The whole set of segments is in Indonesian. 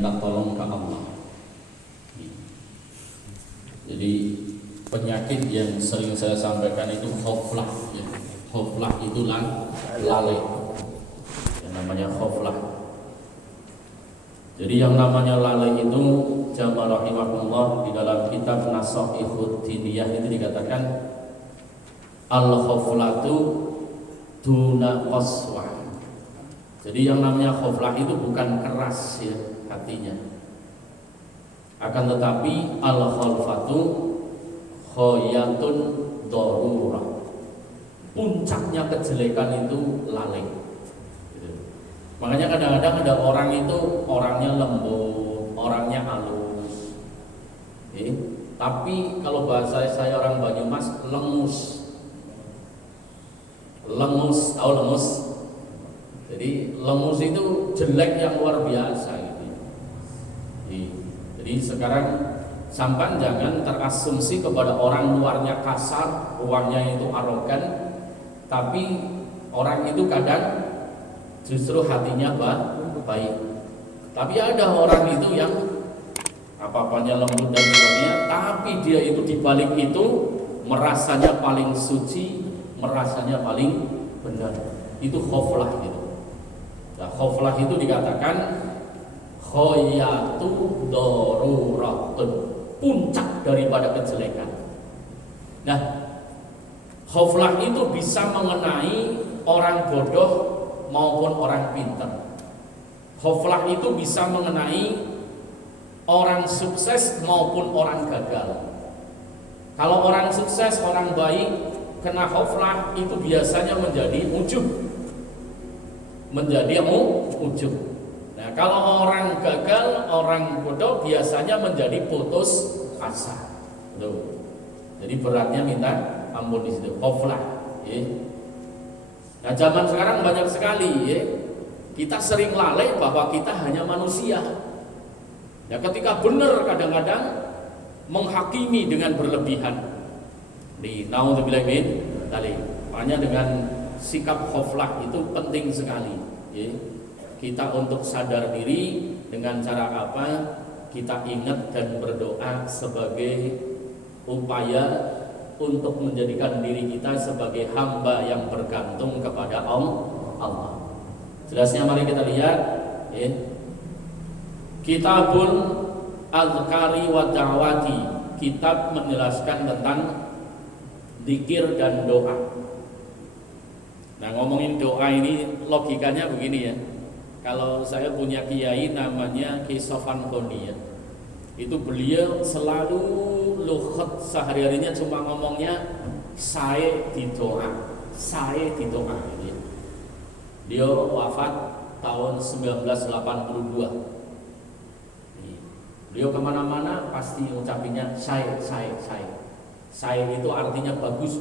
minta tolong ke Allah. Jadi penyakit yang sering saya sampaikan itu khoflah ya. Khoflah itu lalai. Yang namanya khoflah. Jadi yang namanya lalai itu jamaah rahimahullah di dalam kitab Nasaihud Diniyah itu dikatakan al-khoflatu duna qaswah. Jadi yang namanya khoflah itu bukan keras ya hatinya. Akan tetapi al-khalfatu khoyatun darurah. Puncaknya kejelekan itu lalai. Makanya kadang-kadang ada orang itu orangnya lembut, orangnya halus. Tapi kalau bahasa saya orang Banyumas lengus. Lengus, tahu lengus? Jadi lengus itu jelek yang luar biasa gitu. Jadi sekarang sampan jangan terasumsi kepada orang luarnya kasar, luarnya itu arogan, tapi orang itu kadang justru hatinya baik. Tapi ada orang itu yang apa-apanya lembut dan sebagainya, tapi dia itu dibalik itu merasanya paling suci, merasanya paling benar. Itu khoflah gitu. Nah, khoflah itu dikatakan khoyatu daruratun, puncak daripada kejelekan. Nah, khoflah itu bisa mengenai orang bodoh maupun orang pintar. Khoflah itu bisa mengenai orang sukses maupun orang gagal. Kalau orang sukses, orang baik kena khoflah itu biasanya menjadi ujub. Menjadi ujub. Nah, kalau orang gagal, orang bodoh biasanya menjadi putus asa. Tuh. Jadi beratnya minta ampun di situ. Khoflah. Ya. Nah, zaman sekarang banyak sekali ya. Kita sering lalai bahwa kita hanya manusia. Ya, ketika benar kadang-kadang menghakimi dengan berlebihan. Naudzubillah min dzalik. Makanya dengan sikap khoflah itu penting sekali ya. Kita untuk sadar diri dengan cara apa? Kita ingat dan berdoa sebagai upaya untuk menjadikan diri kita sebagai hamba yang bergantung kepada Allah. Jelasnya mari kita lihat ya. Kitabul Azkari wa Da'wati, kitab menjelaskan tentang zikir dan doa. Nah, ngomongin doa ini logikanya begini ya. Kalau saya punya kiai namanya Ki Sofan Khoni ya. Itu beliau selalu lughat sehari-harinya cuma ngomongnya saya di doa gitu ya. Dia wafat tahun 1982. Beliau kemana-mana pasti ngucapinnya saya. Saya itu artinya bagus.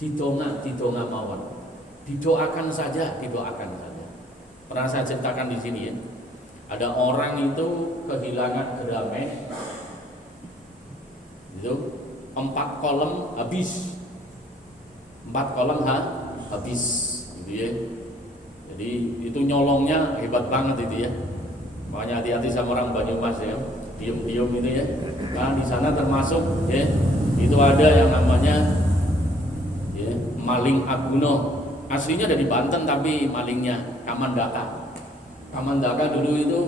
Didonga mawon. Didoakan saja. Pernah saya ceritakan di sini ya. Ada orang itu kehilangan gerame. Itu 4 kolom habis. 4 kolom habis gitu ya. Jadi itu nyolongnya hebat banget itu ya. Makanya hati-hati sama orang Banyumas ya. Diem itu ya. Nah, di sana termasuk ya, itu ada yang namanya ya, maling Aguno. Aslinya dari Banten tapi malingnya Kamandaka dulu itu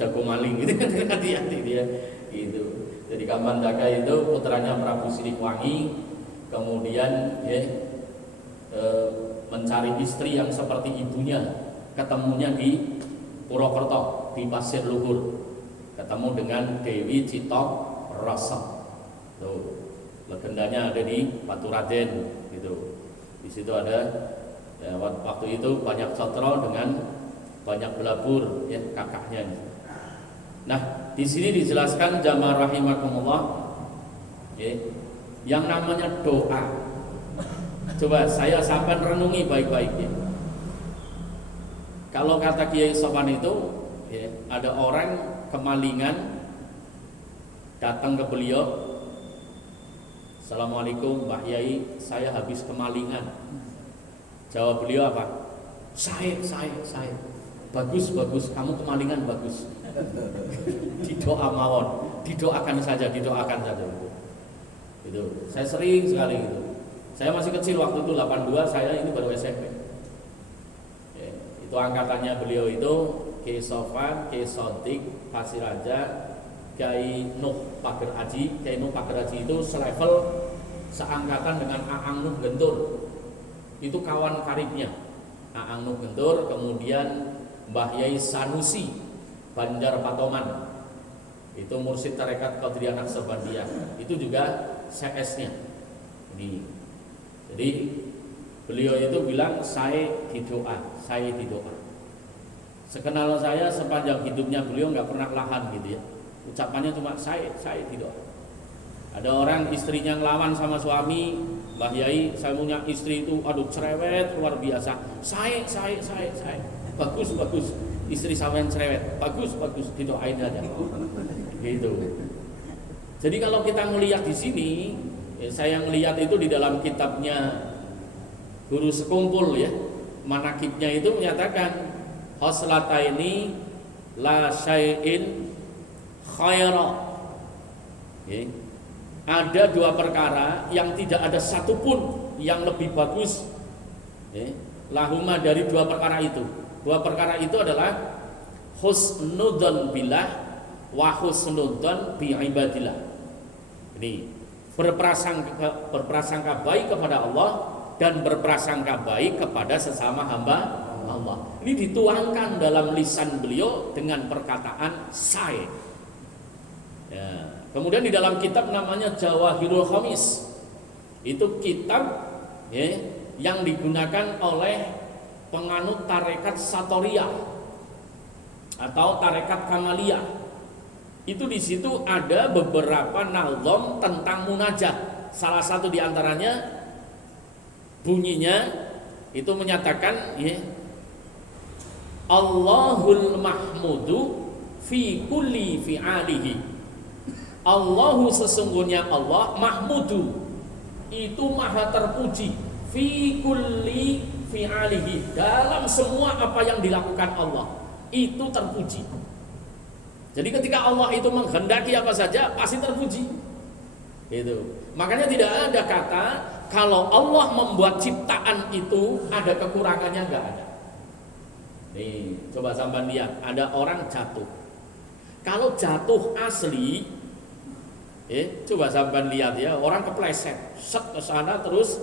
jago maling gitu kan, hati-hati dia gitu. Jadi Kamandaka itu putranya Prabu Siliwangi, kemudian ya, mencari istri yang seperti ibunya, ketemunya di Purwokerto di Pasir Luhur, ketemu dengan Dewi Citok Rasa. Tuh, legendanya ada di Paturaden gitu. Di situ ada ya, waktu itu banyak cotro dengan banyak belabur ya kakaknya. Nah, di sini dijelaskan jamaah rahimakumullah ya, yang namanya doa. Coba saya sampai renungi baik-baik ya. Kalau kata Kiai Sofan itu ya, ada orang kemalingan datang ke beliau, Assalamualaikum Mbah Yai, saya habis kemalingan. Jawab beliau apa? Saya. Bagus, kamu kemalingan bagus. Di doa mawon, didoakan saja. Itu. Saya sering sekali itu. Saya masih kecil waktu itu 82, saya ini baru SMP. Ya, itu angkatannya beliau itu Kiai Sofan, Kiai Sodik, Pasiraja, Kiai Nuh Pager Aji. Kiai Nuh Pager Aji itu selevel seangkatan dengan Aang Nuh Gentur. Itu kawan karibnya. Aang Nuh Gentur, kemudian Mbah Yai Sanusi Banjar Patoman. Itu mursyid tarekat Qadiriyah Naqsabandiyah. Itu juga CS-nya. Jadi beliau itu bilang saya didoa. Sekenal saya sepanjang hidupnya beliau nggak pernah lahan gitu ya. Ucapannya cuma saya didoa. Ada orang istrinya ngelawan sama suami, Mbah Yai, saya punya istri itu aduh cerewet luar biasa. Saya. Bagus. Istri sampean cerewet. Bagus, didoain aja. Gitu. Jadi kalau kita melihat di sini, saya melihat itu di dalam kitabnya Guru Sekumpul ya, manakibnya itu menyatakan khoslataini la syai'in khaira. Okay. Ada dua perkara yang tidak ada satupun yang lebih bagus lahuma dari dua perkara itu. Dua perkara itu adalah husnudzon billah wa husnudzon bi ibadillah. Ini berprasangka baik kepada Allah dan berprasangka baik kepada sesama hamba Allah. Ini dituangkan dalam lisan beliau dengan perkataan saya. Ya. Kemudian di dalam kitab namanya Jawahirul Khamis. Itu kitab ya, yang digunakan oleh penganut tarekat Satoriyah atau tarekat Kamaliyah. Itu di situ ada beberapa nazam tentang munajat. Salah satu di antaranya bunyinya itu menyatakan ya, Allahul Mahmudu fi kulli fi'alihi. Allahu sesungguhnya Allah Mahmudu itu maha terpuji fi kulli fi'alihi, dalam semua apa yang dilakukan Allah itu terpuji. Jadi ketika Allah itu menghendaki apa saja pasti terpuji. Itu. Makanya tidak ada kata kalau Allah membuat ciptaan itu ada kekurangannya, enggak ada. Nih, coba sampean lihat, ada orang jatuh. Kalau jatuh asli, coba sampean lihat ya, orang kepleset, set ke sana terus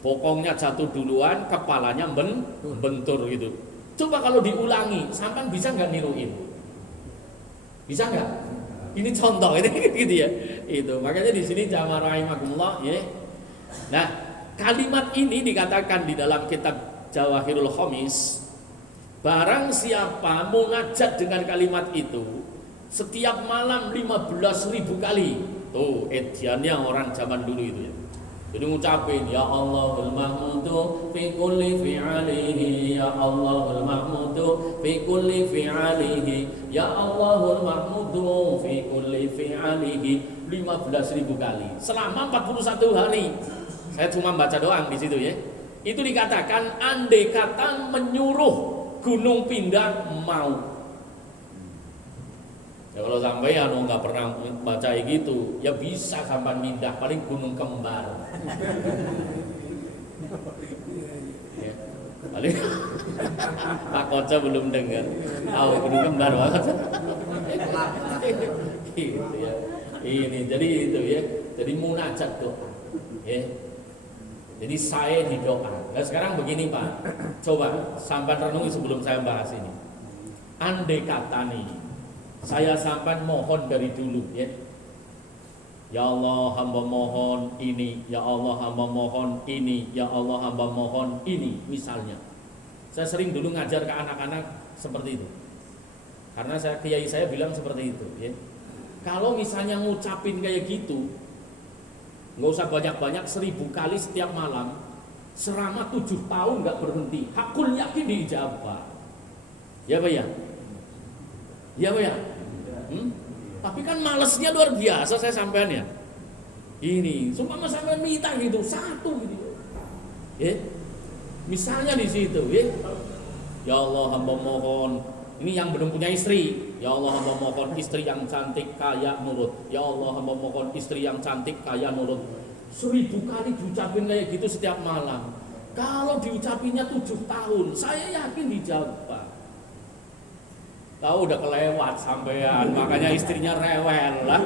bokongnya jatuh duluan, kepalanya bentur gitu. Coba kalau diulangi, sampean bisa nggak niruin? Bisa nggak? Ini contoh, ini gitu ya. Itu makanya di sini jamaah rahimakumullah ya. Nah, kalimat ini dikatakan di dalam kitab Jawahirul Khamis. Barang siapa munajat dengan kalimat itu setiap malam 15.000 kali. Tuh ediannya orang zaman dulu itu ya. Jadi ngucapin ya Allahul Mahmudu fi kulli fi'alihi, ya Allahul Mahmudu fi kulli fi'alihi, ya Allahul Mahmudu fi kulli fi'alihi 15.000 kali selama 41 hari. Saya cuma baca doang di situ ya. Itu dikatakan andai kata menyuruh gunung pindah mau. Ya kalau sampai nggak pernah baca gitu, ya bisa sampai pindah paling gunung kembar. Ya, paling Pak Koco belum dengar. Tahu gunung kembar banget. Gitu ya. Ini jadi itu ya. Jadi munajat doa. Ya. Jadi saya didoa. Nah sekarang begini Pak, coba sampai renungi sebelum saya bahas ini. Andai kata nih, saya sampai mohon dari dulu ya. Ya Allah hamba mohon ini, ya Allah hamba mohon ini, ya Allah hamba mohon ini misalnya. Saya sering dulu ngajar ke anak-anak seperti itu. Karena kiai saya bilang seperti itu ya. Kalau misalnya ngucapin kayak gitu, nggak usah banyak-banyak 1000 kali setiap malam selama 7 tahun nggak berhenti. Hakul yakin diijabah. Ya Pak ya? Ya Pak ya? Tapi kan malesnya luar biasa saya sampean ya. Ini, sumpah sampean minta gitu satu gitu. Ya. Misalnya di situ ya. Ya Allah hamba mohon Ini yang belum punya istri. Ya Allah, hamba mohon istri yang cantik, kaya, nurut. Ya Allah, hamba mohon istri yang cantik, kaya, nurut. 1000 kali diucapin kayak gitu setiap malam. Kalau diucapinnya 7 tahun, saya yakin dijawab. Tahu udah kelewat sampean, makanya istrinya rewel lah.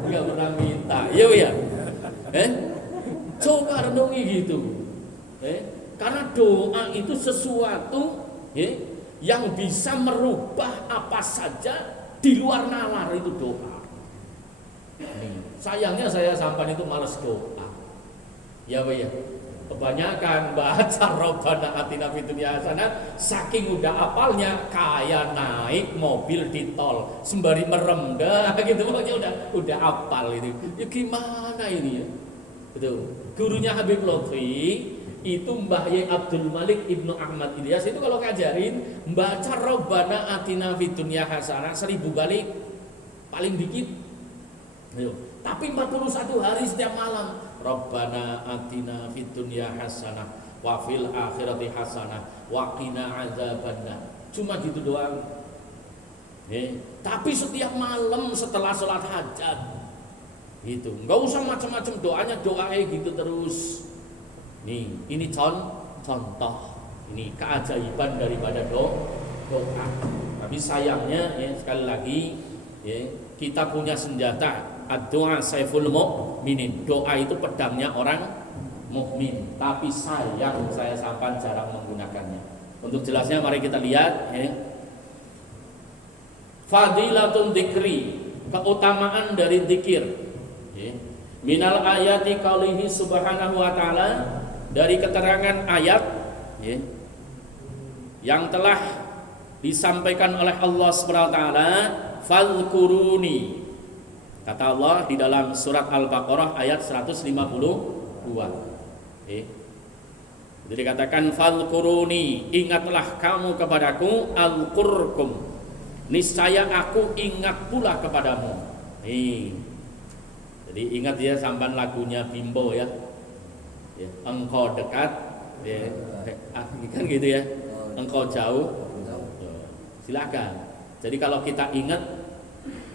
Enggak pernah minta. Iya ya. Coba renungi gitu. Karena doa itu sesuatu yang bisa merubah apa saja di luar nalar, itu doa. Sayangnya saya sampai itu males doa. Ya Pak ya. Kebanyakan baca Rabbana atina fid dunya hasanah, saking udah apalnya kayak naik mobil di tol sembari merem dah gitu, pokoknya udah apal itu. Ya gimana ini ya? Itu gurunya Habib Lutfi itu Mbah Yai Abdul Malik Ibnu Ahmad Ilyas itu kalau ngajarin baca Rabbana atina fid dunya hasanah 1000 kali paling dikit. Tapi 41 hari setiap malam. Rabbana atina fid dunya hasanah wa fil akhirati hasanah wa qina adzabannar. Cuma gitu doang. Tapi setiap malam setelah sholat hajat gitu. Enggak usah macam-macam doanya, doae gitu terus. Nih, ini contoh. Ini keajaiban daripada doa. Tapi sayangnya sekali lagi kita punya senjata. Doa saiful mukminin. Doa itu pedangnya orang mukmin. Tapi sayang saya sampai jarang menggunakannya. Untuk jelasnya mari kita lihat Fadilatun dzikri, keutamaan dari zikir. Minal ayati qaulihi subhanahu wa ta'ala, dari keterangan ayat yang telah disampaikan oleh Allah Subhanahu wa taala, fadhkuruni. Kata Allah di dalam surat Al-Baqarah ayat 152. Jadi dikatakan fadhkuruni, ingatlah kamu kepadaku, alqurkum, niscaya aku ingat pula kepadamu. Jadi ingat ya sampan lagunya Bimbo ya. Engkau dekat kan gitu ya. Engkau jauh. Silakan. Jadi kalau kita ingat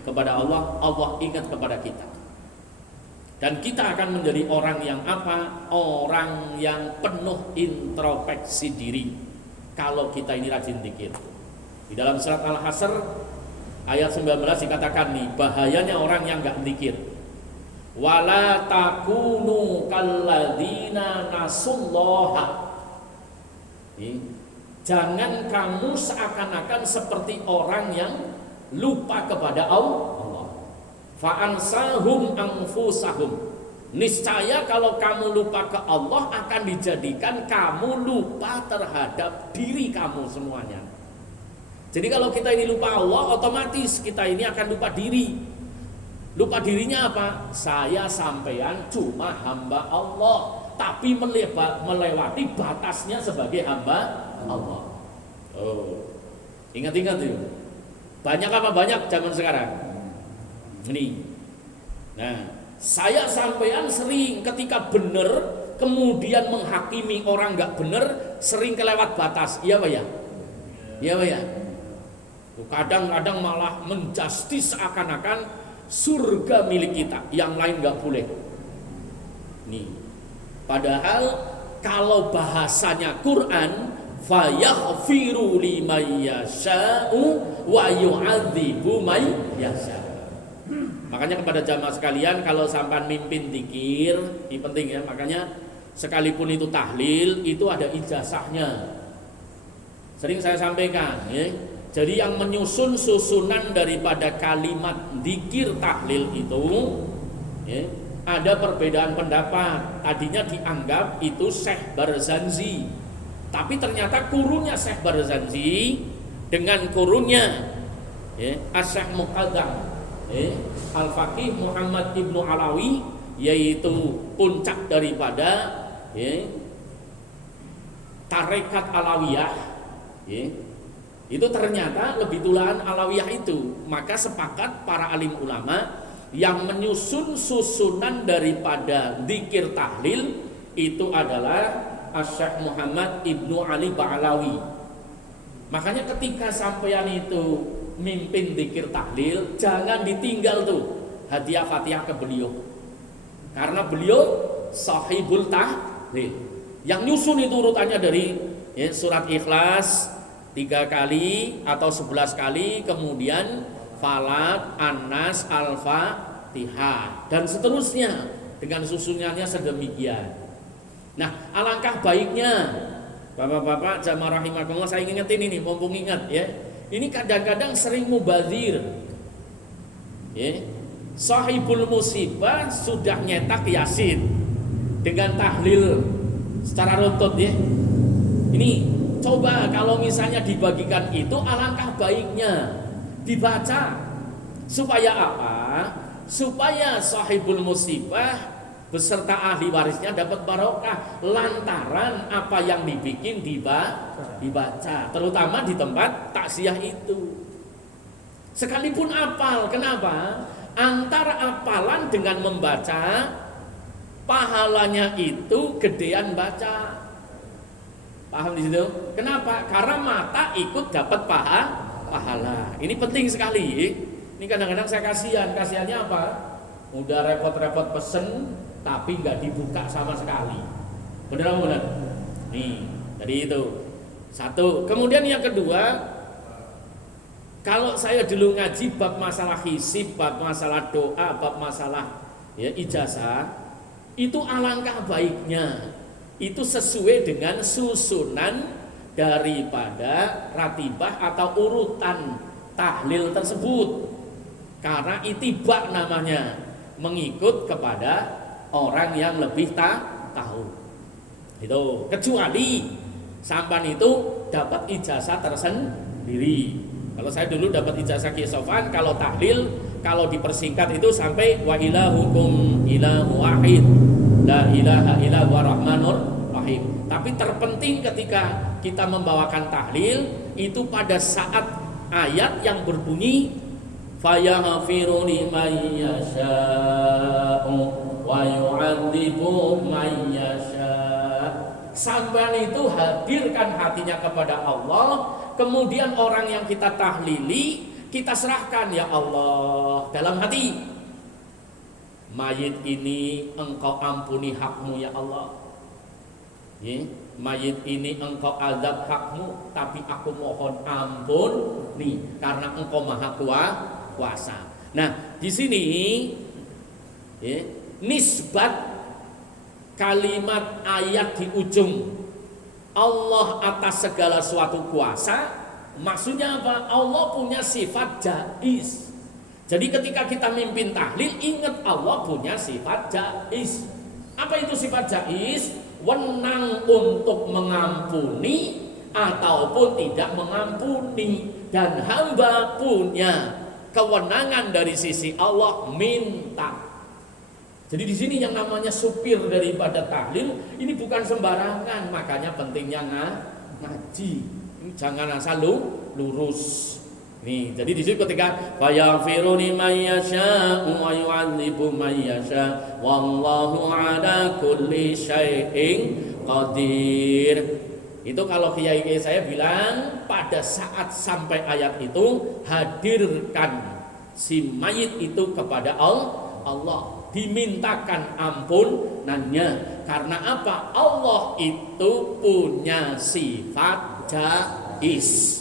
kepada Allah, Allah ingat kepada kita. Dan kita akan menjadi orang yang apa? Orang yang penuh introspeksi diri. Kalau kita ini rajin zikir. Di dalam surat Al-Hasr ayat 19 dikatakan nih, bahayanya orang yang enggak zikir. Wala takunu kalladzina nasullaha. Jangan kamu seakan-akan seperti orang yang lupa kepada Allah. Fa'ansahum anfusahum. Niscaya kalau kamu lupa ke Allah akan dijadikan kamu lupa terhadap diri kamu semuanya. Jadi kalau kita ini lupa Allah, otomatis kita ini akan lupa diri. Lupa dirinya apa? Saya sampean cuma hamba Allah, tapi melewati batasnya sebagai hamba Allah. Ingat-ingat itu. Banyak apa banyak zaman sekarang ini. Nah, saya sampean sering ketika benar kemudian menghakimi orang nggak benar, sering kelewat batas. Iya Pak ya? Iya Pak ya? Kadang-kadang malah menjustis seakan-akan surga milik kita, yang lain nggak boleh. Nih, padahal kalau bahasanya Quran, fayaghfiru liman yasha'u wa yu'adzibu may yasha. Makanya kepada jamaah sekalian, kalau sampai mimpin zikir, ini penting ya. Makanya sekalipun itu tahlil, itu ada ijazahnya. Sering saya sampaikan ya. Jadi yang menyusun susunan daripada kalimat zikir tahlil itu ya, ada perbedaan pendapat. Tadinya dianggap itu Syekh Barzanji, tapi ternyata kurunnya Syekh Barzanji dengan kurunnya Syekh Muqaddam Al-Faqih Muhammad Ibnu Alawi, yaitu puncak daripada tarekat Alawiyah. Itu ternyata lebih tulaan Alawiyah itu. Maka sepakat para alim ulama yang menyusun susunan daripada zikir tahlil itu adalah Syekh Muhammad Ibnu Ali Ba'alawi. Makanya ketika sampean itu mimpin dzikir tahlil, jangan ditinggal tuh hadiah Fatihah ke beliau. Karena beliau sahibul tahlil. Yang nyusun itu urutannya dari surat Ikhlas 3 kali atau 11 kali, kemudian Falaq, An-Nas, Al-Fatihah dan seterusnya dengan susunannya sedemikian. Nah, alangkah baiknya Bapak-bapak jamaah rahimakumullah, saya ingetin ini, mumpung ingat ya. Ini kadang-kadang sering mubazir. Ya. Sahibul musibah sudah nyetak Yasin dengan tahlil secara runtut ya. Ini coba kalau misalnya dibagikan itu, alangkah baiknya dibaca. Supaya apa? Supaya sahibul musibah beserta ahli warisnya dapat barokah lantaran apa yang dibikin dibaca, terutama di tempat takziah itu. Sekalipun apal, kenapa? Antara apalan dengan membaca, pahalanya itu gedean baca. Paham di situ? Kenapa? Karena mata ikut dapat pahala. Ini penting sekali. Ini kadang-kadang saya kasihannya apa? Udah repot-repot pesen tapi nggak dibuka sama sekali. Benar apa benar? Nih, jadi itu satu. Kemudian yang kedua, kalau saya dulu ngaji bab masalah hisib, bab masalah doa, bab masalah ijazah, itu alangkah baiknya itu sesuai dengan susunan daripada ratibah atau urutan tahlil tersebut. Karena itibak namanya, mengikut kepada orang yang lebih tahu. Itu kecuali sampan itu dapat ijazah tersendiri. Kalau saya dulu dapat ijazah Kiai Sofan, kalau tahlil, kalau dipersingkat itu sampai wa ilahukum ilahu wahid, la ilaha illa huwa rahmanur rahim. Tapi terpenting ketika kita membawakan tahlil itu pada saat ayat yang berbunyi fayaghfiru liman yasha'u wa yu'adzibu man yasha'. Sampean itu hadirkan hatinya kepada Allah, kemudian orang yang kita tahlili kita serahkan, ya Allah, dalam hati, mayit ini engkau ampuni hakmu ya Allah. Mayit ini engkau azab hakmu, tapi aku mohon ampun nih karena engkau maha kuasa. Nah, di sini nisbat kalimat ayat di ujung Allah atas segala suatu kuasa, maksudnya apa? Allah punya sifat jaiz. Jadi ketika kita mimpin tahlil, ingat Allah punya sifat jaiz. Apa itu sifat jaiz? Wenang untuk mengampuni ataupun tidak mengampuni, dan hamba punya kewenangan dari sisi Allah minta. Jadi di sini yang namanya supir daripada tahlil ini bukan sembarangan, makanya pentingnya ngaji. Ini jangan asal lurus. Nih, jadi di situ ketika fayaghfiru liman yasha'u wa yu'adzibu man yasha' wallahu 'ala kulli syai'in qadir. Itu kalau kiai saya bilang pada saat sampai ayat itu hadirkan si mayit itu kepada Allah, dimintakan ampunannya. Karena apa? Allah itu punya sifat jaiz,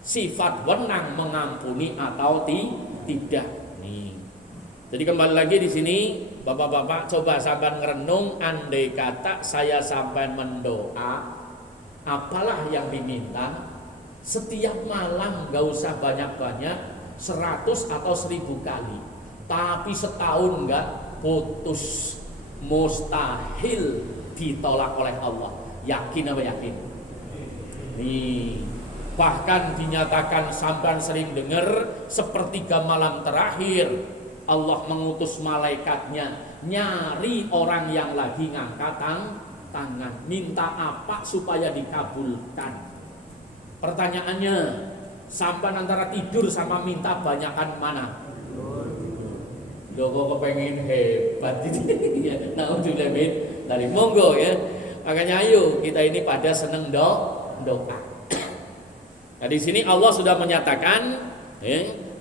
sifat wenang mengampuni atau tidak. Nih. Jadi kembali lagi di sini, bapak-bapak coba sampai ngerenung, andai kata saya sampai mendoa, apalah yang diminta, setiap malam gak usah banyak-banyak, 100 atau 1000 kali, tapi setahun gak putus, mustahil ditolak oleh Allah. Yakin apa yakin? Nih, bahkan dinyatakan sampai sering dengar sepertiga malam terakhir Allah mengutus malaikatnya nyari orang yang lagi ngangkat tangan, minta apa supaya dikabulkan. Pertanyaannya, sampai antara tidur sama minta banyakan mana? Loh kok kepengen hebat ini. Nah, udah dari monggo ya. Makanya ayo kita ini pada seneng doa. Nah, di sini Allah sudah menyatakan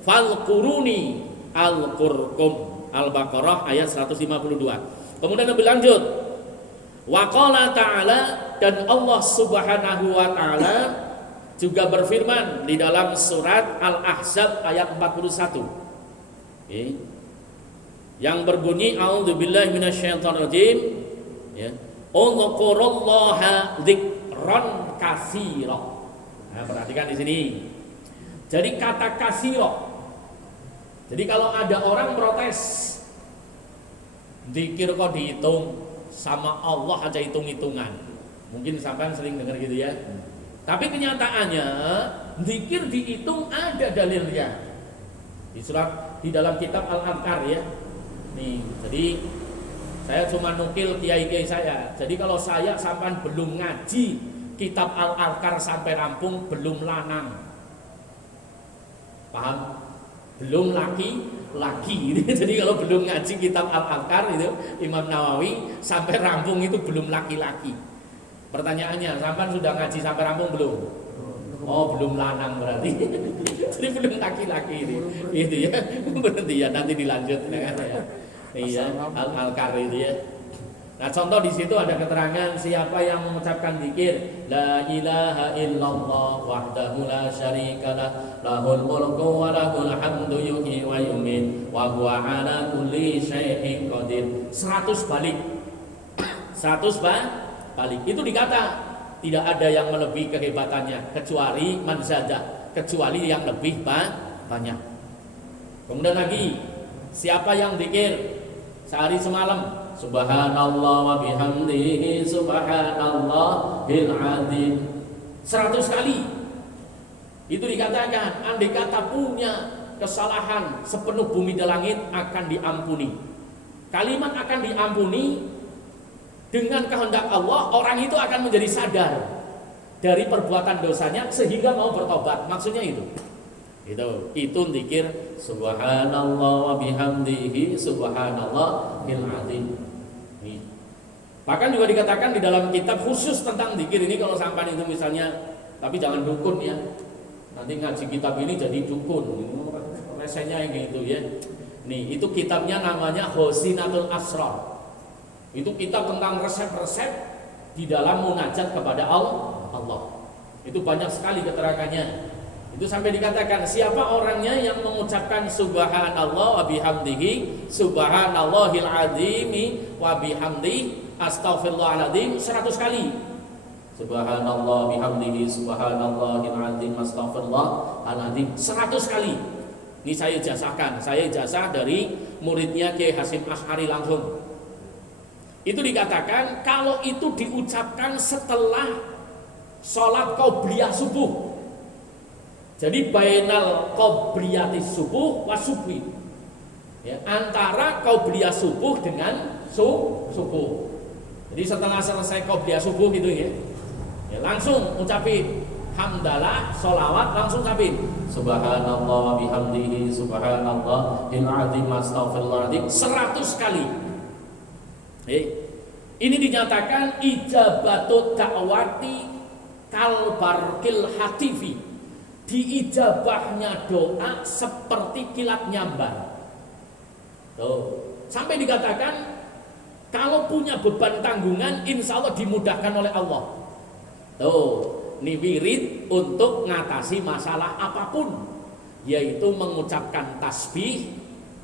falquruni alqurkum, Al-Baqarah ayat 152. Kemudian lebih lanjut, wa qala ta'ala, dan Allah Subhanahu wa taala juga berfirman di dalam surat Al-Ahzab ayat 41. Yang berbunyi a'udzubillahi minasyaitonirrajim, ya. Uzkurullaha dzikran katsira. Nah, perhatikan di sini. Jadi kata katsira. Jadi kalau ada orang protes, zikir kok dihitung, sama Allah aja hitung-hitungan. Mungkin sampean sering dengar gitu ya. Tapi kenyataannya zikir dihitung ada dalilnya. Di dalam kitab Al-Adhkar ya. Nih, jadi saya cuma nukil kiai-kiai saya. Jadi kalau saya sampean belum ngaji kitab Al-Adhkar sampai rampung, belum lanang. Paham? Belum laki-laki. Jadi kalau belum ngaji kitab Al-Adhkar itu Imam Nawawi sampai rampung itu belum laki-laki. Pertanyaannya, sampean sudah ngaji sampai rampung belum? Oh, belum lanang berarti. Jadi belum laki-laki ini. Itu ya. Berarti ya nanti dilanjut ya. Iya, Al-Adhkar itu ya. Nah, contoh di situ ada keterangan siapa yang mengucapkan zikir la ilaha illallah wahdahu la syarikalah lahul mulku wa lahul hamdu yuhyi wa yumiit wa huwa ala kulli syai'in qadir. 100 balik. 100 balik. Itu dikata tidak ada yang melebihi kehebatannya kecuali manzada, kecuali yang lebih banyak. Kemudian lagi, siapa yang zikir sehari semalam subhanallah wa bihamdihi subhanallahil azim 100 kali. Itu dikatakan andai kata punya kesalahan sepenuh bumi dan langit akan diampuni. Kalimat akan diampuni dengan kehendak Allah, orang itu akan menjadi sadar dari perbuatan dosanya sehingga mau bertobat. Maksudnya itu zikir subhanallah wa bihamdihi subhanallahil azim. Bahkan juga dikatakan di dalam kitab khusus tentang zikir ini, kalau sampai itu misalnya, tapi jangan dukun ya. Nanti ngaji kitab ini jadi dukun. Resenya yang gitu ya. Nih, itu kitabnya namanya Khosinatul Asrar. Itu kitab tentang resep-resep di dalam munajat kepada Allah. Itu banyak sekali keterangannya. Itu sampai dikatakan siapa orangnya yang mengucapkan subhanallah wa bihamdihi subhanallahil azimi wa bihamdihi astaghfirullahaladzim 100 kali. Subhanallah bihamdihi subhanallahil azim astaghfirullahaladzim 100 kali. Ini saya ijazah dari muridnya Kiai Hasyim Asy'ari langsung. Itu dikatakan kalau itu diucapkan setelah sholat qobliyah subuh. Jadi bainal qobliyatis subuh wa subhi. Ya, antara qobliyah subuh dengan subuh. Jadi setelah selesai qobliyah subuh gitu ya. Ya, langsung ucapin hamdalah, sholawat, langsung ucapin subhanallah wa bihamdihi subhanallahil azim astaghfirullahaladzim 100 kali. Ini dinyatakan ijabatut da'wati kalbarkil hatifi, diijabahnya doa seperti kilat nyambar. Sampai dikatakan kalau punya beban tanggungan insya Allah dimudahkan oleh Allah. Ini wirid untuk ngatasi masalah apapun, yaitu mengucapkan tasbih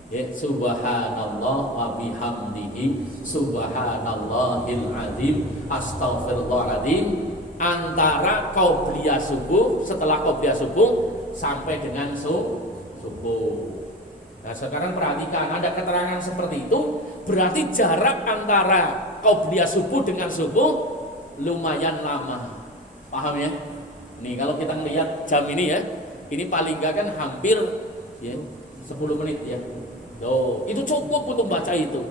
ya, subhanallah wa bihamdihi subhanallahil azim astaghfirullahaladzim antara qobliyah subuh, setelah qobliyah subuh sampai dengan subuh. Nah, sekarang perhatikan, ada keterangan seperti itu, berarti jarak antara qobliyah subuh dengan subuh lumayan lama. Paham ya? Nih kalau kita melihat jam ini ya, ini paling enggak kan hampir ya 10 menit ya. Itu cukup untuk baca itu.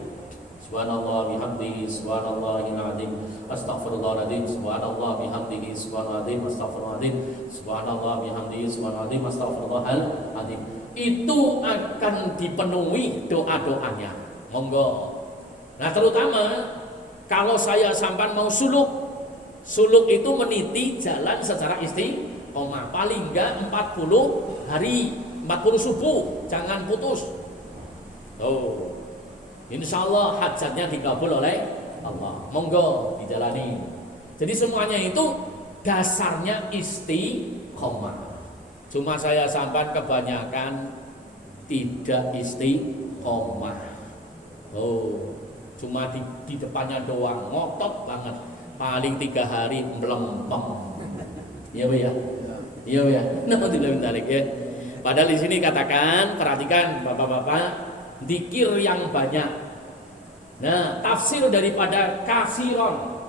Subhanallah bihamdihi subhanallahil azim astaghfirullahaladzim subhanallah bihamdihi subhanallahil astaghfirullahaladzim subhanallah bihamdihi subhanallahil astaghfirullahaladzim. Itu akan dipenuhi doa-doanya. Monggo. Nah, terutama kalau saya sampai mau suluk itu meniti jalan secara istiqomah. paling enggak 40 hari, 40 subuh, jangan putus. Oh, insya Allah hajatnya dikabul oleh Allah. Monggo dijalani. Jadi semuanya itu dasarnya istiqomah. Cuma saya sampai kebanyakan tidak istiqomah. Oh, cuma di depannya doang, ngotot banget. Paling 3 hari melempem. Iya ya, iya ya. Nah, tidak tarik ya. Padahal di sini katakan, perhatikan bapak-bapak, zikir yang banyak. Nah, tafsir daripada kasiron.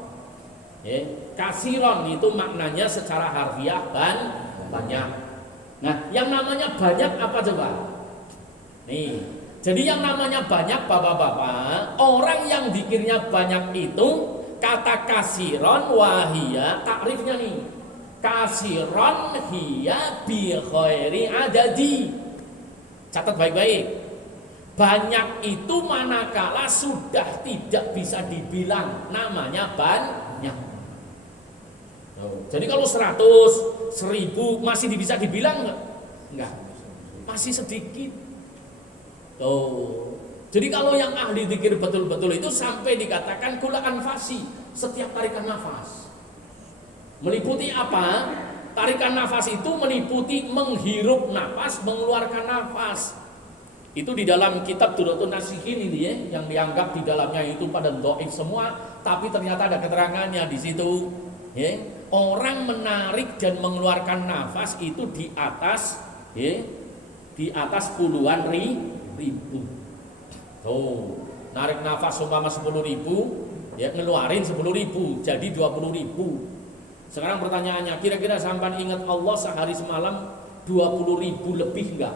Ya, kasiron itu maknanya secara harfiah banyak. Nah, yang namanya banyak apa coba? Nih, jadi yang namanya banyak bapak-bapak, orang yang zikirnya banyak itu kata kasiron wahia takrifnya nih. Kasiron hiya bi khairi adadi. Catat baik-baik. Banyak itu manakala sudah tidak bisa dibilang, namanya banyak. Jadi kalau 100, 1000 masih bisa dibilang enggak? Enggak. Masih sedikit. Jadi kalau yang ahli zikir betul-betul itu sampai dikatakan kula anfasi, setiap tarikan nafas. Meliputi apa? Tarikan nafas itu meliputi menghirup nafas, mengeluarkan nafas. Itu di dalam kitab Durratun Nasihin ini ya, yang dianggap di dalamnya itu pada dhaif semua, tapi ternyata ada keterangannya di situ. Ya, orang menarik dan mengeluarkan nafas itu di atas puluhan ribu. Narik nafas umpama 10.000, ya ngeluarin 10.000, jadi 20.000. Sekarang pertanyaannya, kira-kira sampan ingat Allah sehari semalam 20.000 lebih enggak?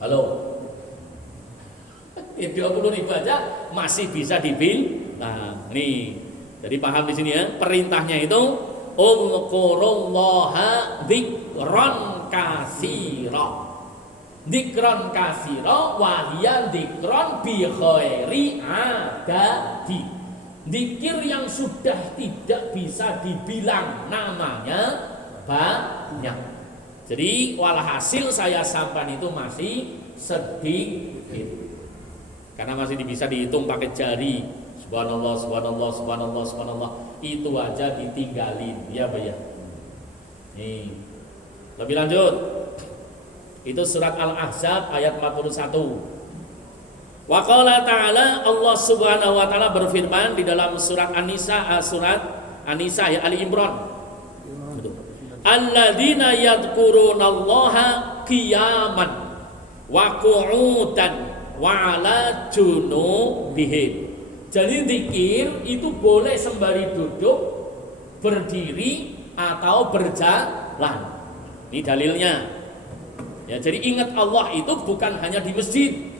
Halo? Ya 20.000 aja masih bisa dibil. Nah, nih. Jadi paham di sini ya, perintahnya itu Uzkurullaha dzikran katsira. Dzikran katsira wa hiya dzikran bi khairi adadi. Zikir yang sudah tidak bisa dibilang, namanya banyak. Jadi walhasil saya sampaikan itu masih sedikit, karena masih bisa dihitung pakai jari. Subhanallah, subhanallah, subhanallah, subhanallah. Itu aja ditinggalin, ya Pak ya. Nih, lebih lanjut. Itu surat Al-Ahzab ayat 41. Wa qala ta'ala, Allah Subhanahu wa taala berfirman di dalam surat An-Nisa, ya Ali Imran. Alladzina yadhkurunallaha qiyaman wa qu'udan wa 'ala junubihim. Jadi zikir itu boleh sembari duduk, berdiri atau berjalan. Ini dalilnya. Ya, jadi ingat Allah itu bukan hanya di masjid.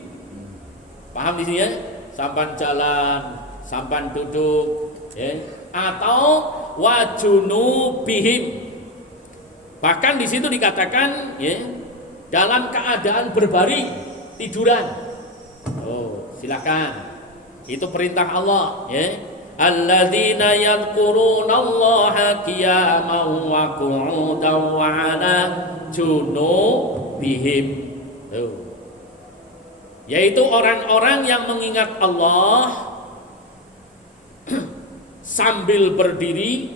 Paham di sini ya? Sampan jalan, sampan duduk, ya. Atau wajunubihim. Bahkan di situ dikatakan, ya, dalam keadaan berbaring, tiduran. Silakan. Itu perintah Allah, ya. Alladzina yadhkurunallaha qiyaman wa qu'udan wa 'ala junubihim. Yaitu orang-orang yang mengingat Allah sambil berdiri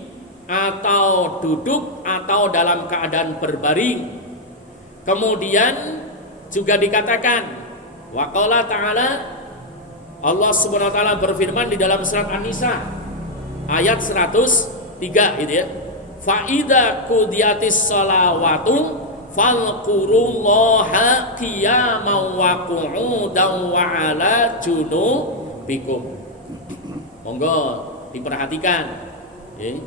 atau duduk atau dalam keadaan berbaring. Kemudian juga dikatakan waqala ta'ala, Allah Subhanahu wa taala berfirman di dalam surat An-Nisa ayat 103 itu ya. Fa idza qudiyatis shalawatu falqurullaha qiyaman wa qu'udan wa 'ala junubikum. Monggo diperhatikan. Ya.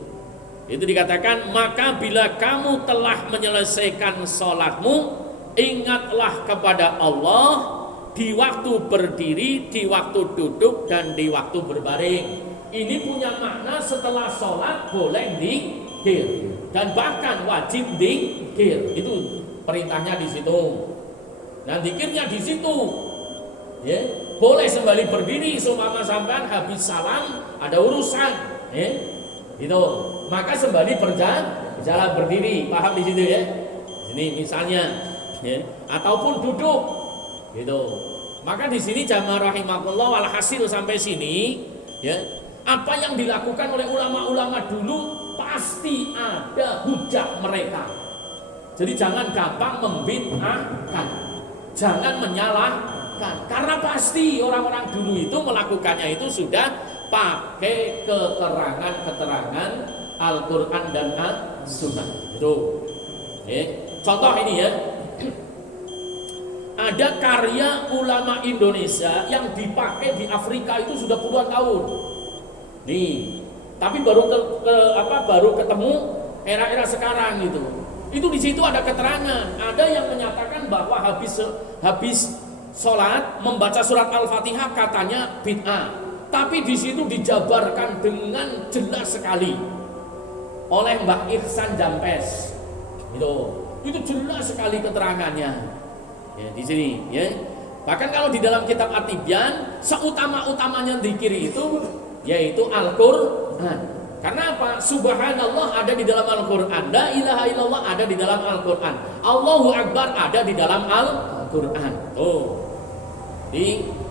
Itu dikatakan, maka bila kamu telah menyelesaikan sholatmu, ingatlah kepada Allah di waktu berdiri, di waktu duduk, dan di waktu berbaring. Ini punya makna setelah sholat boleh dzikir dan bahkan wajib dzikir. Itu perintahnya di situ. Dan dzikirnya di situ. Ya, boleh sembari berdiri, seumpama sampean habis salam ada urusan, ya. Itu. Maka sembari berjalan Misalnya berdiri, paham di situ ya? Ini misalnya, ya, ataupun duduk, gitu. Maka di sini jamaah rahimakumullah, walhasil sampai sini, ya, apa yang dilakukan oleh ulama-ulama dulu pasti ada hujah mereka. Jadi jangan gampang membid'ahkan, jangan menyalahkan, karena pasti orang-orang dulu itu melakukannya itu sudah pakai keterangan Al-Quran dan As-Sunnah. Itu. Contoh ini ya, ada karya ulama Indonesia yang dipakai di Afrika itu sudah puluhan tahun. Nih, tapi baru baru ketemu era-era sekarang gitu. Itu di situ ada keterangan, ada yang menyatakan bahwa habis sholat membaca surat Al-Fatihah katanya bid'ah. Tapi di situ dijabarkan dengan jelas sekali oleh Mbah Ihsan Jampes. Itu jelas sekali keterangannya. Ya, di sini, ya. Bahkan kalau di dalam kitab At-Tibyan, seutama-utamanya dzikir itu yaitu Al-Qur'an. Karena apa? Subhanallah ada di dalam Al-Qur'an, la ilaha illallah ada di dalam Al-Qur'an, Allahu Akbar ada di dalam Al-Qur'an.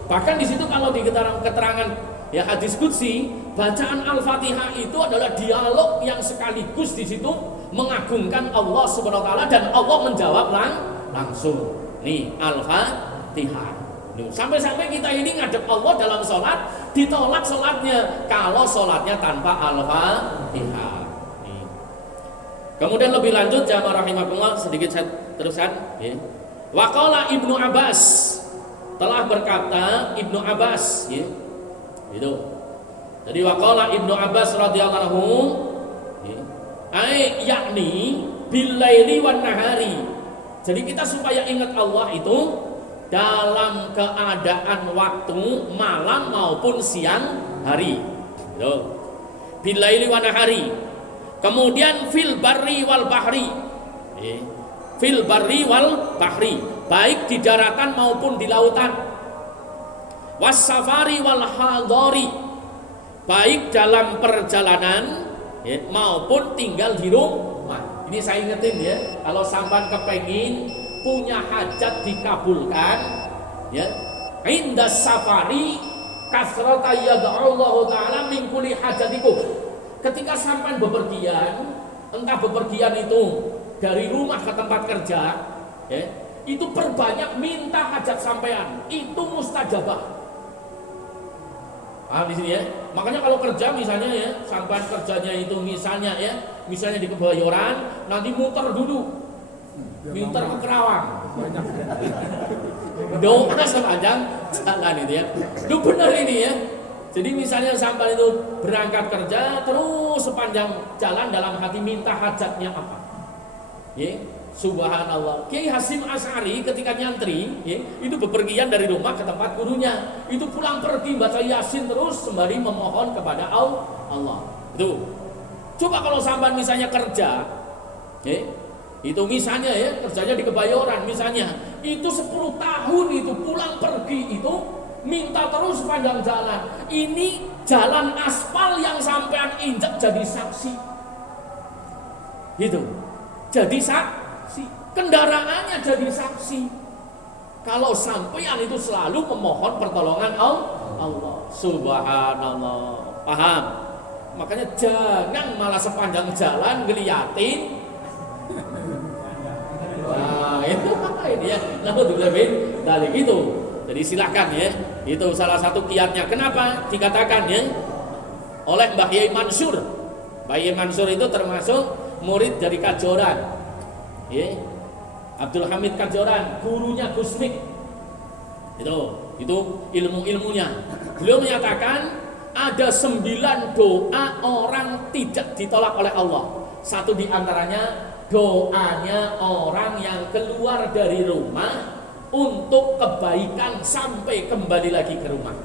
Bahkan di situ kalau di keterangan ya hadis qudsi, bacaan Al-Fatihah itu adalah dialog yang sekaligus di situ mengagungkan Allah Subhanahu wa taala dan Allah menjawab langsung. Nih Al-Fatihah. Sampai-sampai kita ini ngadep Allah dalam sholat, ditolak sholatnya kalau sholatnya tanpa Al-Fatihah. Kemudian lebih lanjut jamaah rahimakumullah, sedikit saya teruskan. Waqala Ibnu Abbas, telah berkata Ibnu Abbas, itu. Jadi waqala Ibnu Abbas radhiyallahu anhu, yakni bil laili wan nahari. Jadi kita supaya ingat Allah itu dalam keadaan waktu malam maupun siang hari. Bil laili wan nahari. Kemudian fil barri wal bahri. Fil barri wal bahri, baik di daratan maupun di lautan. Was safari wal hadari, baik dalam perjalanan maupun tinggal di rumah. Ini saya ingetin ya, kalau sampan kepengin punya hajat dikabulkan, ya, inda safari kasrata yad'allahu ta'ala min kulli hajatikum. Ketika sampan bepergian, entah bepergian itu dari rumah ke tempat kerja, ya, itu perbanyak minta hajat sampean, itu mustajabah. Paham di sini ya? Makanya kalau kerja misalnya ya, sampai kerjanya itu misalnya di Kebayoran, nanti muter dulu, muter ke Kerawang, doa sepanjang jalan itu ya. Itu benar ini ya. Jadi misalnya sampai itu berangkat kerja, terus sepanjang jalan dalam hati minta hajatnya apa? Ya, subhanallah. Kiai Hasyim Asy'ari ketika nyantri, ya, itu bepergian dari rumah ke tempat gurunya. Itu pulang pergi baca Yasin terus sembari memohon kepada Allah. Itu. Coba kalau sampai misalnya kerja, ya, itu misalnya ya kerjanya di Kebayoran misalnya, itu 10 tahun itu pulang pergi itu minta terus sepanjang jalan. Ini jalan aspal yang sampean injak jadi saksi. Gitu. Jadi saksi, kendaraannya jadi saksi. Kalau sampean itu selalu memohon pertolongan Allah. Subhanallah. Paham? Makanya jangan malah sepanjang jalan ngeliatin. Nah, itu apa ini ya? Dari gitu. Jadi silakan ya. Itu salah satu kiatnya. Kenapa dikatakan ya? Oleh Mbah Yai Mansur. Mbah Yai Mansur itu termasuk murid dari Kajoran, ya, Abdul Hamid Kajoran, gurunya Gusmik. Itu ilmu-ilmunya. Beliau menyatakan ada 9 doa orang tidak ditolak oleh Allah. Satu di antaranya doanya orang yang keluar dari rumah untuk kebaikan sampai kembali lagi ke rumah.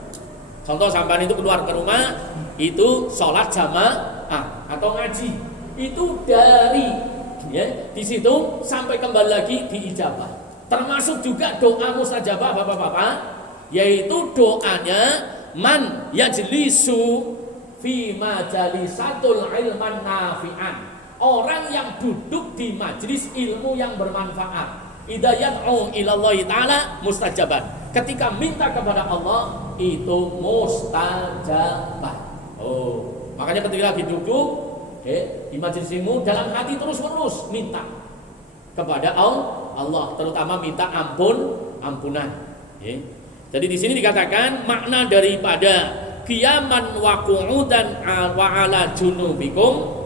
Contoh sampai itu keluar ke rumah itu sholat jamaah atau ngaji. Itu dari ya di situ sampai kembali lagi diijabah. Termasuk juga doa mustajabah Bapak-bapak, yaitu doanya man yajlisu fi majalisatul ilman nafi'an. orang yang duduk di majelis ilmu yang bermanfaat. Idza yad'u ilallahi ta'ala mustajaban. Ketika minta kepada Allah itu mustajabah. Oh, makanya ketika lagi duduk di majelis ilmu dalam hati terus-menerus minta kepada Allah, terutama minta ampunan. Jadi di sini dikatakan makna daripada qiyaman wa qu'udan wa ala junubikum,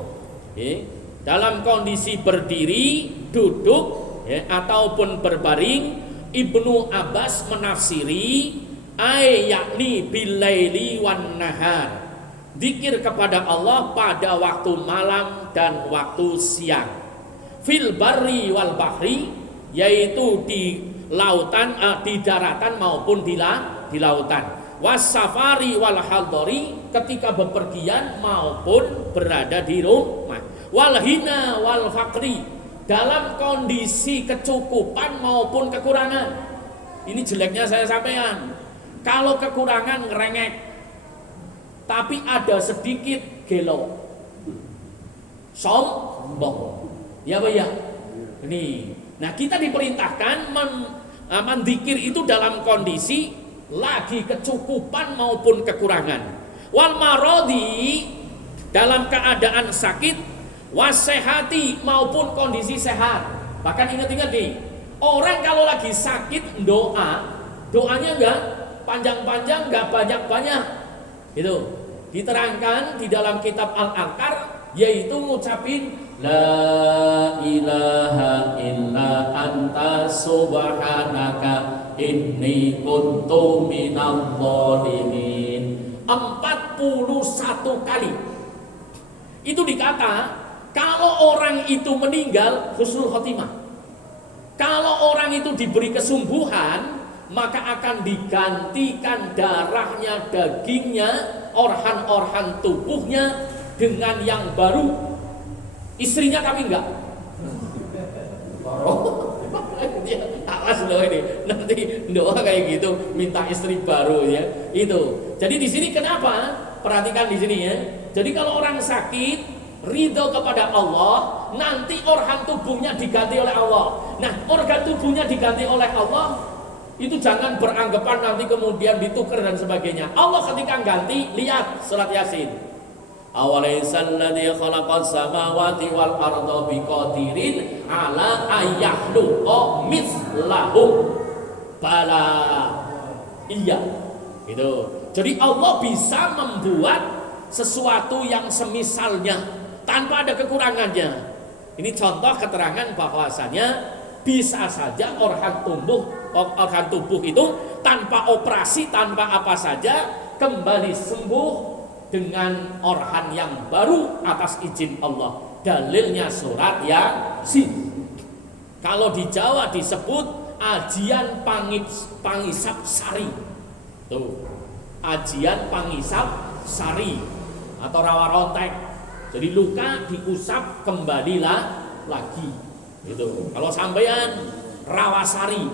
dalam kondisi berdiri, duduk, ataupun berbaring. Ibnu Abbas menafsiri yakni bilaili wan nahar, zikir kepada Allah pada waktu malam dan waktu siang. Fil barri wal bahri, yaitu di lautan, di daratan maupun di lautan. Wasafari wal hadori, ketika bepergian maupun berada di rumah. Wal hina wal fakri, dalam kondisi kecukupan maupun kekurangan. Ini jeleknya saya sampaikan. Kalau kekurangan ngerengek, tapi ada sedikit gelo, sombong, ya Pak ya. Ini, nah kita diperintahkan mendikir itu dalam kondisi lagi kecukupan maupun kekurangan. Wal marodi, dalam keadaan sakit, wasehati maupun kondisi sehat. Bahkan ingat-ingat nih, orang kalau lagi sakit doanya enggak panjang-panjang, enggak banyak-banyak. Itu diterangkan di dalam kitab Al-Anqar, yaitu ngucapin la ilaha illa anta subhanaka inni kuntu minadh dhalimin 41 kali. Itu dikata kalau orang itu meninggal husnul khotimah. Kalau orang itu diberi kesumbuhan, maka akan digantikan darahnya, dagingnya, organ-organ tubuhnya dengan yang baru. Istrinya tapi enggak. Awas loh ini, nanti doa kayak gitu, minta istri baru ya. Itu. Jadi di sini kenapa? Perhatikan di sini ya. Jadi kalau orang sakit ridho kepada Allah, nanti organ tubuhnya diganti oleh Allah. Nah, organ tubuhnya diganti oleh Allah, itu jangan beranggapan nanti kemudian ditukar dan sebagainya. Allah ketika ganti, lihat surat Yasin. Awalaisal ladzi khalaqas samawati wal arda biqadirin ala ayyahluqa mislahum. Bala. Iya. Itu. Jadi Allah bisa membuat sesuatu yang semisalnya tanpa ada kekurangannya. Ini contoh keterangan bahwasanya bisa saja organ tubuh itu tanpa operasi, tanpa apa saja kembali sembuh dengan organ yang baru atas izin Allah. Dalilnya surat Yasin. Kalau di Jawa disebut ajian pangisap sari. Tuh. Ajian pangisap sari atau rawa rontek. Jadi luka diusap kembalilah lagi. Itu. Kalau sampean rawasari.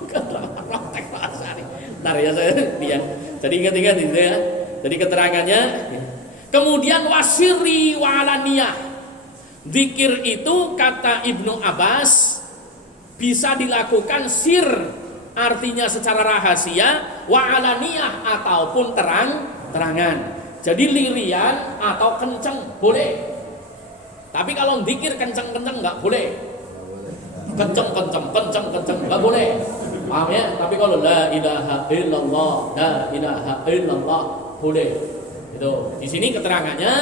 Bukan rontek rawasari. Ntar ya saya dia. Jadi ingat-ingat itu ya. Jadi keterangannya. Kemudian wasirri wa alaniyah. Zikir itu kata Ibnu Abbas bisa dilakukan sir, artinya secara rahasia, wa alaniyah ataupun terang-terangan. Jadi lirian atau kenceng boleh. Tapi kalau zikir kenceng-kenceng enggak boleh. Kenceng enggak boleh. Paham ya? Tapi kalau la ilaha illallah boleh. Itu. Di sini keterangannya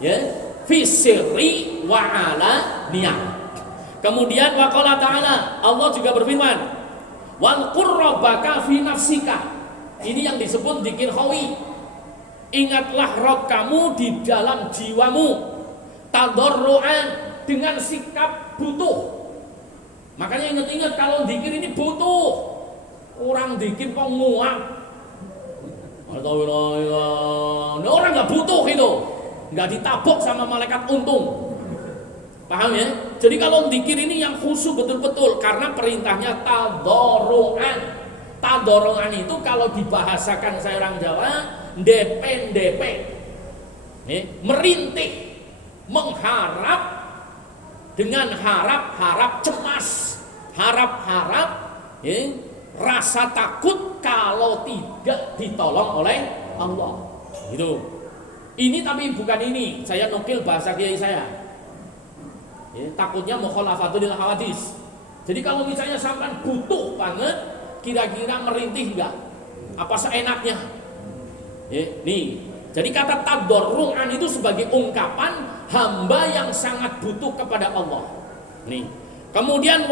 ya, fi sirri wa ala niyah. Kemudian waqala ta'ala, Allah juga berfirman, wal qurrabaka fi nafsika. Ini yang disebut zikir khawi. Ingatlah Rabb kamu di dalam jiwamu, tadarruan, dengan sikap butuh. Makanya ingat-ingat kalau zikir ini butuh. Orang zikir kok nguap. Nah, orang nggak butuh itu, nggak ditabok sama malaikat untung. Paham ya? Jadi kalau zikir ini yang khusyuk betul-betul, karena perintahnya tadarruan. Tadarruan itu kalau dibahasakan saya orang Jawa, DP, merintih. mengharap dengan harap cemas, harap ya, rasa takut kalau tidak ditolong oleh Allah. Gitu. Ini tapi bukan ini, saya nukil bahasa kiai saya. Ya, takutnya mukhalafatul hawadis. Jadi kalau misalnya sampai butuh banget, kira-kira merintih enggak? Apa seenaknya? Ya, nih. Jadi kata tadarru'an itu sebagai ungkapan hamba yang sangat butuh kepada Allah. Nih. Kemudian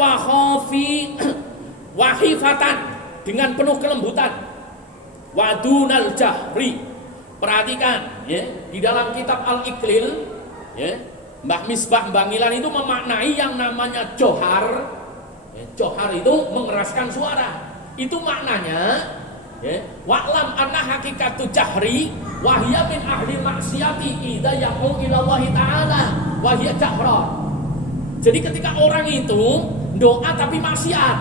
wahifatan dengan penuh kelembutan. Wadunal jahri. Perhatikan ya, di dalam kitab Al-Iqlil ya, Mbah Misbah Bangilan itu memaknai yang namanya johar. Ya, johar itu mengeraskan suara. Itu maknanya ya, wa'lam anna hakikatu jahri wa hiya min ahli maksiati idza yaqu ila Allah taala wa hiya jahra. Jadi ketika orang itu doa tapi maksiat,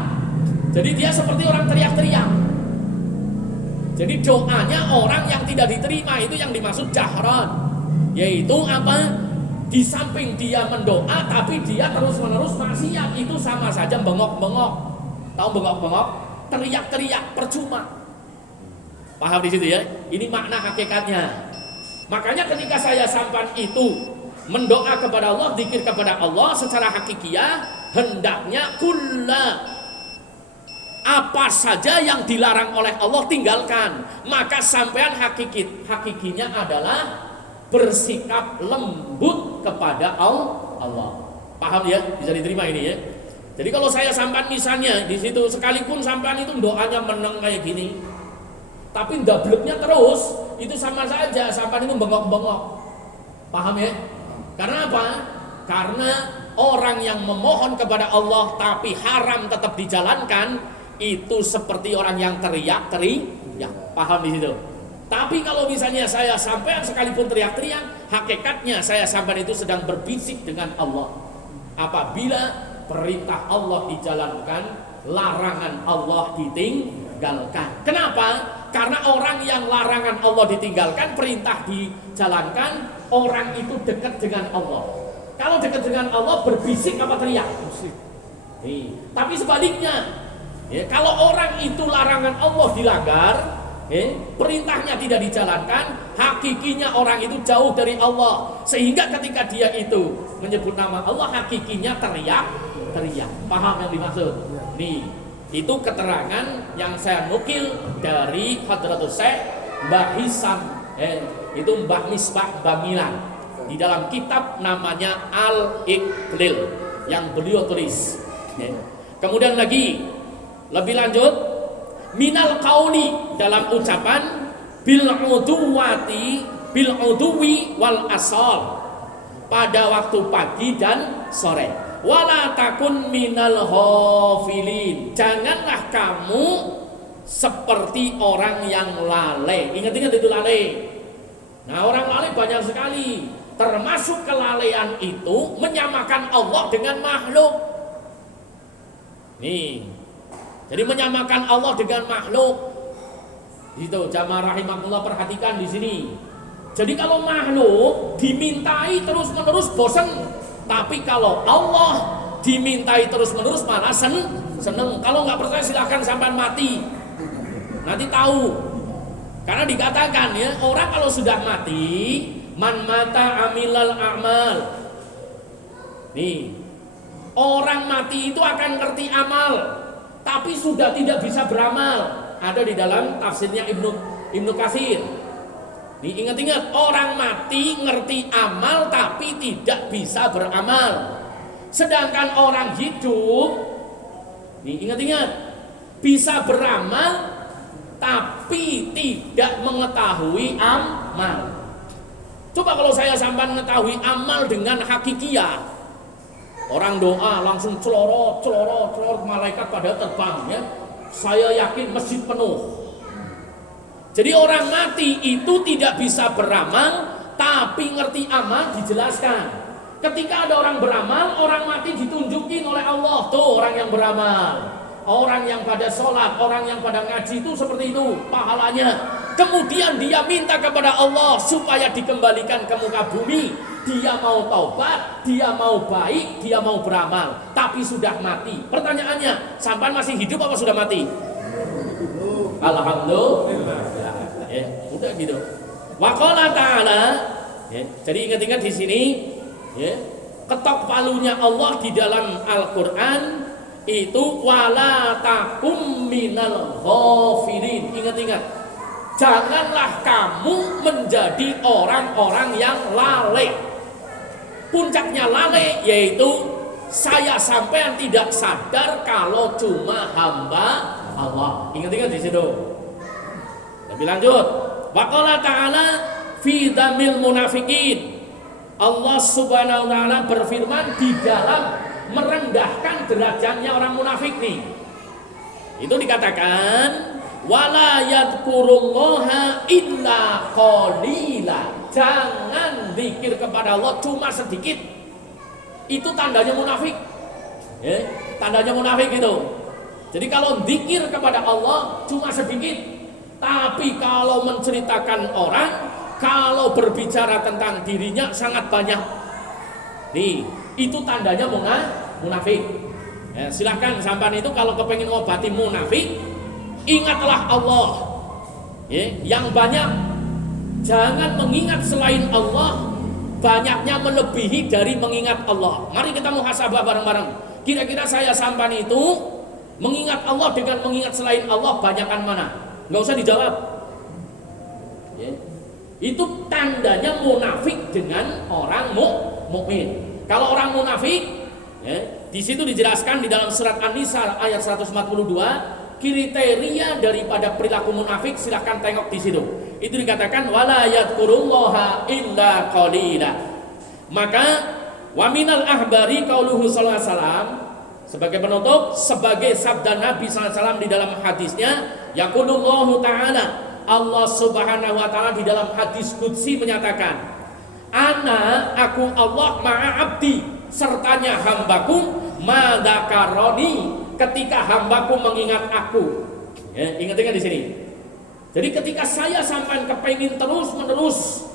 jadi dia seperti orang teriak-teriak. Jadi doanya orang yang tidak diterima itu yang dimaksud jahran. Yaitu apa? Di samping dia mendoa tapi dia terus-menerus maksiat, itu sama saja bengok-bengok. Tahu bengok-bengok? Teriak-teriak percuma. Paham di situ ya? Ini makna hakikatnya. Makanya ketika saya sampan itu mendoa kepada Allah, zikir kepada Allah secara hakikiah, hendaknya kulla apa saja yang dilarang oleh Allah tinggalkan. Maka sampean hakikinya adalah bersikap lembut kepada Allah. Paham ya? Bisa diterima ini ya. Jadi kalau saya sampean misalnya di situ sekalipun sampean itu doanya meneng kayak gini, tapi ndableknya terus, itu sama saja sampean itu bengok-bengok. Paham ya? Karena apa? Karena orang yang memohon kepada Allah tapi haram tetap dijalankan, itu seperti orang yang teriak-teriak. Paham di situ? Tapi kalau misalnya saya sampai sekalipun teriak-teriak, hakikatnya saya sampai itu sedang berbisik dengan Allah. Apabila perintah Allah dijalankan, larangan Allah ditinggalkan. Kenapa? Karena orang yang larangan Allah ditinggalkan, perintah dijalankan, orang itu dekat dengan Allah. Kalau dekat dengan Allah berbisik apa teriak? Tapi sebaliknya, ya, kalau orang itu larangan Allah dilanggar, perintahnya tidak dijalankan, hakikinya orang itu jauh dari Allah. Sehingga ketika dia itu menyebut nama Allah, hakikinya teriak. Paham yang dimaksud? Nih, itu keterangan yang saya nukil dari Hadratus Syekh Mbah Hisam, itu Mbah Misbah Bangilan, di dalam kitab namanya Al-Iqlil yang beliau tulis. Kemudian lagi lebih lanjut, minal qauli dalam ucapan bil uduwi wal asal pada waktu pagi dan sore. Wala takun minal ghafilin, janganlah kamu seperti orang yang lalai. Ingat-ingat itu lalai. Nah, orang lalai banyak sekali. Termasuk kelalaian itu menyamakan Allah dengan makhluk. Nih, jadi menyamakan Allah dengan makhluk. Itu jamaah rahimakumullah, perhatikan di sini. Jadi kalau makhluk dimintai terus-menerus bosan, tapi kalau Allah dimintai terus-menerus malah seneng. Kalau nggak percaya silahkan sampai mati, nanti tahu. Karena dikatakan ya, orang kalau sudah mati, man mata amilal amal. Nih, orang mati itu akan ngerti amal, tapi sudah tidak bisa beramal. Ada di dalam tafsirnya Ibnu Katsir. Nih, ingat-ingat, orang mati ngerti amal tapi tidak bisa beramal. Sedangkan orang hidup, nih ingat-ingat, bisa beramal tapi tidak mengetahui amal. Coba kalau saya sampai mengetahui amal dengan hakikiah, orang doa langsung celorot, malaikat pada terbang ya. Saya yakin masjid penuh. Jadi orang mati itu tidak bisa beramal, tapi ngerti amal dijelaskan. Ketika ada orang beramal, orang mati ditunjukin oleh Allah. Tuh orang yang beramal, orang yang pada sholat, orang yang pada ngaji itu seperti itu pahalanya. Kemudian dia minta kepada Allah supaya dikembalikan ke muka bumi, dia mau taubat, dia mau baik, dia mau beramal, tapi sudah mati. Pertanyaannya, sampean masih hidup apa sudah mati? Alhamdulillah. Ya, udah gitu. Wa qala ta'ala, ya, jadi ingat-ingat di sini, ya, ketok palunya Allah di dalam Al-Qur'an itu wala takum minal ghafilin. Ingat-ingat, janganlah kamu menjadi orang-orang yang lalai. Puncaknya lalai yaitu saya sampean tidak sadar kalau cuma hamba Allah. Ingat-ingat di situ. Lebih lanjut, waqala ta'ala fi dzamil munafiqin. Allah Subhanahu wa taala berfirman di dalam merendahkan derajatnya orang munafik nih. Itu dikatakan wala yadhkurullaha illa qalila. Jangan zikir kepada Allah cuma sedikit. Itu tandanya munafik. Ya, tandanya munafik itu. Jadi kalau zikir kepada Allah cuma sedikit, tapi kalau menceritakan orang, kalau berbicara tentang dirinya sangat banyak. Nih, itu tandanya munafik. Ya, silahkan sampan itu kalau kepengen ngobati munafik, ingatlah Allah. Ya, yang banyak, jangan mengingat selain Allah. Banyaknya melebihi dari mengingat Allah. Mari kita muhasabah bareng-bareng. Kira-kira saya sampan itu mengingat Allah dengan mengingat selain Allah banyakan mana? Nggak usah dijawab. Ya. Itu tandanya munafik dengan orang mukmin. Kalau orang munafik, ya, di situ dijelaskan di dalam surat An-Nisa ayat 142, kriteria daripada perilaku munafik, silahkan tengok di situ. Itu dikatakan wala yadhkurullaha illa qalila. Maka wa minal ahbari qauluhu sallallahu alaihi wasallam, sebagai penutup, sebagai sabda Nabi sallallahu alaihi wasallam di dalam hadisnya, yaqulullahu ta'ala, Allah Subhanahu wa taala di dalam hadis qudsi menyatakan, ana aku Allah ma'a abdi, sertanya hambaku, madzakaroni, ketika hambaku mengingat aku. Ya, ingat-ingat di sini. Jadi ketika saya sampai kepengin terus-menerus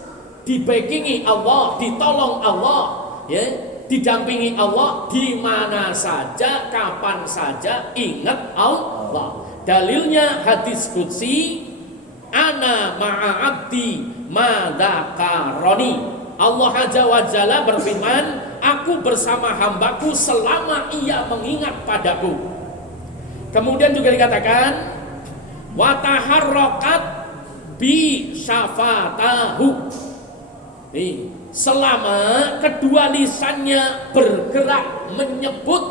dibackingi Allah, ditolong Allah, ya, didampingi Allah di mana saja, kapan saja, ingat Allah. Dalilnya hadis qudsi, ana ma'a abdi madzakaroni. Allah Azza wa Jalla berfirman, aku bersama hambaku selama ia mengingat padaku. Kemudian juga dikatakan wa taharrakat bi syafatahu. Nih, selama kedua lisannya bergerak menyebut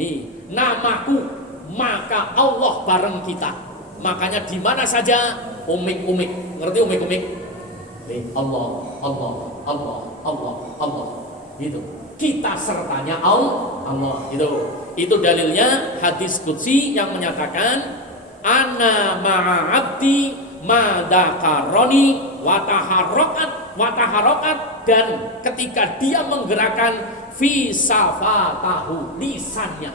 nih namaku, maka Allah bareng kita. Makanya di mana saja umik-umik, ngerti umik-umik? Allah, Allah, Allah, Allah, Allah. Gitu. Kita sertanya Allah. Itu dalilnya hadis qudsi yang menyatakan ana ma'a abdi madzakaroni wa taharrakat, dan ketika dia menggerakkan fi safatahu, lisannya.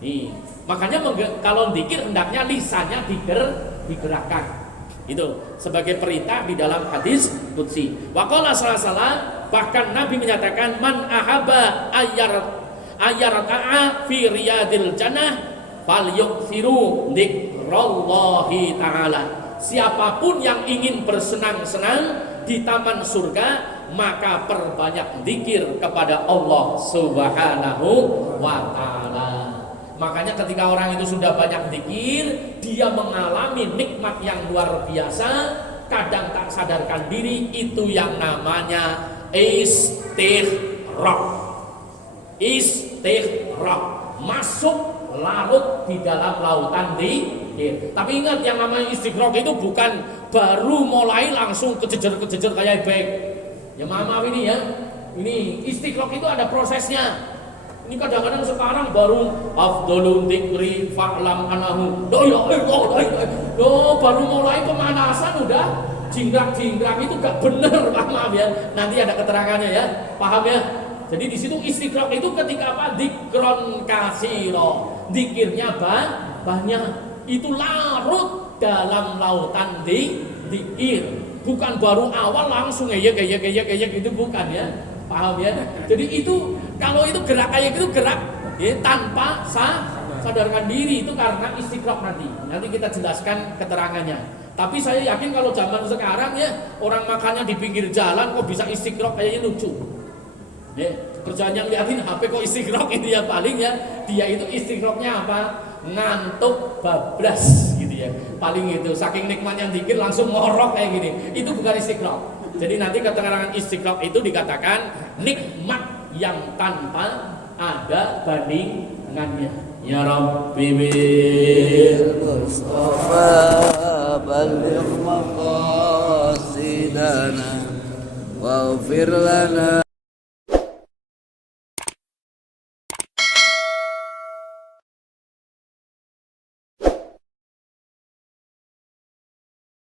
Nih, makanya kalau zikir hendaknya lisannya digerakkan. Itu sebagai perintah di dalam hadis qudsi. Wa qala sallallahu alaihi wasallam, bahkan Nabi menyatakan man ahaba ayyarata'a fi riyadil jannah falyukthiru dzikrallahi ta'ala. Siapapun yang ingin bersenang-senang di taman surga, maka perbanyak zikir kepada Allah Subhanahu wa ta'ala. Makanya ketika orang itu sudah banyak zikir, dia mengalami nikmat yang luar biasa, kadang tak sadarkan diri. Itu yang namanya istighraq. Masuk larut di dalam lautan zikir. Tapi ingat, yang namanya istighraq itu bukan baru mulai langsung kejejer kayak baik. Ya maaf ini ya. Ini istighraq itu ada prosesnya. Ini kadang-kadang sekarang baru afdhalul dzikri fa'lam anahu. Baru mulai pemanasan udah jingkrak-jingkrak, itu gak bener, maaf ya. Nanti ada keterangannya ya. Paham ya? Jadi di situ istighraq itu ketika apa? Dzikron katsira. Dzikirnya banyak. Itu larut dalam lautan dzikir. bukan baru awal langsung kayak itu bukan ya. Paham ya? Jadi itu kalau itu gerak kayak gitu gerak ya, tanpa sadarkan diri itu karena istiqraq nanti. Nanti kita jelaskan keterangannya. Tapi saya yakin kalau zaman sekarang ya orang makannya di pinggir jalan kok bisa istiqraq kayaknya lucu. Ya, kerjaan yang liatin HP kok istiqraq itu ya paling ya dia itu istiqraqnya apa? Ngantuk bablas gitu ya. Paling itu saking nikmatnya dikit langsung ngorok kayak gini. Itu bukan istiqraq. Jadi nanti keterangan istiqraq itu dikatakan nikmat yang tanpa ada bandingannya. Ya Rabbi bil Mustafa balligh maqasidana waghfir lana